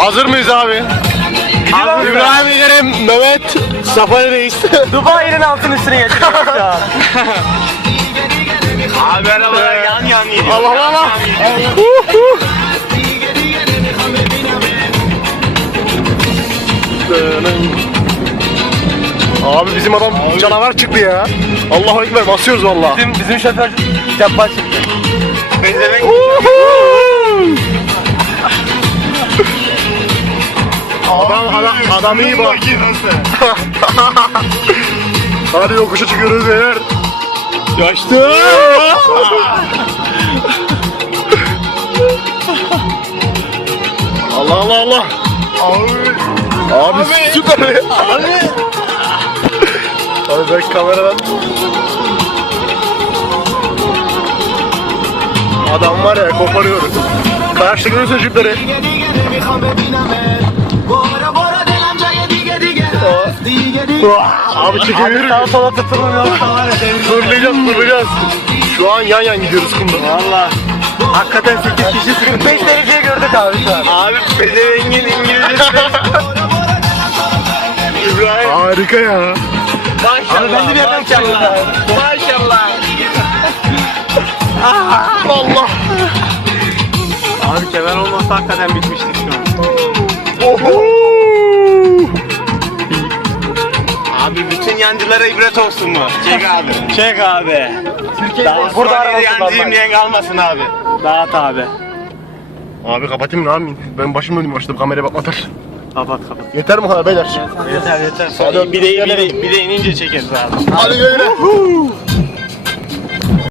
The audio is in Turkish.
Hazır mıyız abi? Hazır İbrahim İlerim, Mehmet, abi. Safari Reis. Dubai'nin altın üstüne getiriyoruz şu an. abi arabalar ya, yan yan geliyor. Allah Allah. Abi bizim adam abi. canavar çıktı ya. Allahu Ekber basıyoruz valla. Bizim, bizim şoför cebbal çıktı. Benzemek uh, Adam, adam, adam iyi bak. Hadi yokuşa çıkıyoruz beyler. Yaştı. Allah Allah Allah. Abi. Abi, abi. süper. Be. Abi. abi ben kameradan. Adam var ya koparıyoruz. Karşı görüyorsun jipleri. Abi çekebilir miyim? Abi sana katılmıyorum. Fırlayacağız fırlayacağız. Şu an yan yan gidiyoruz kumda. Valla. Hakikaten sekiz kişi sıkıntı. Beş dereceye gördük abi şu an. Abi bedevengin İngilizce. İbrahim. Harika ya. Maşallah. Abi ben de bir yapalım Maşallah. Maşallah. Çok... ah, Allah. abi kemer olmasa hakikaten bitmiştik şu an. Oh, Oho. yancılara ibret olsun mu? Çek abi. Çek abi. Türkiye Daha, burada arabası yancıyım diye kalmasın abi. Dağıt abi. Abi kapatayım ne Amin. Ben başım öldüm başta kameraya bakma bakmatır. Kapat kapat. Yeter mi abi beyler? Yeter yeter. Hadi bir de bir de bir de inince çekeriz abi. Hadi, Hadi.